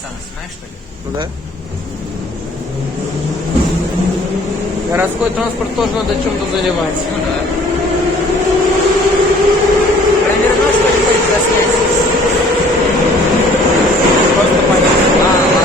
самое, знаешь, что ли? Ну да. Городской транспорт тоже надо чем-то заливать. Ну да. Провернуть что-нибудь заснять. Просто понятно. Ладно.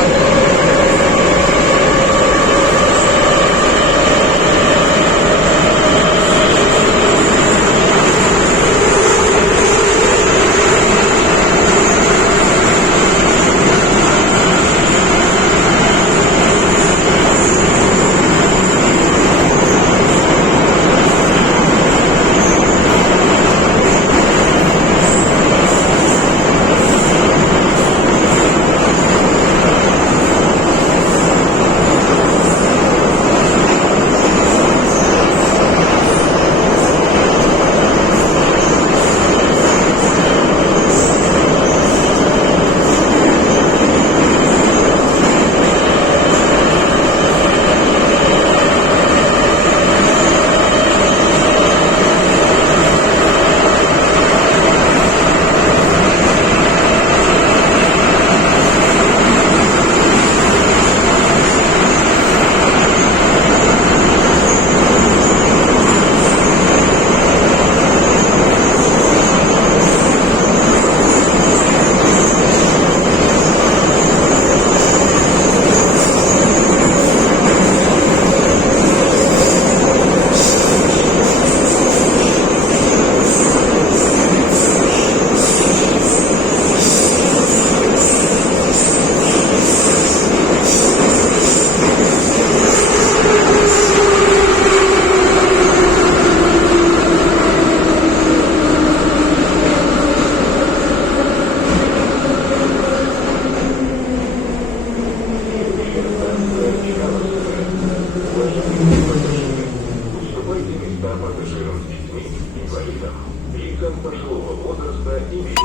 Уступайте места пассажирам с детьми, инвалидам, лицам пожилого возраста и беременным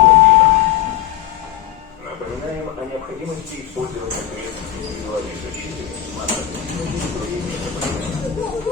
женщинам. Напоминаем о необходимости использования средств индивидуальной защиты, а также других методов.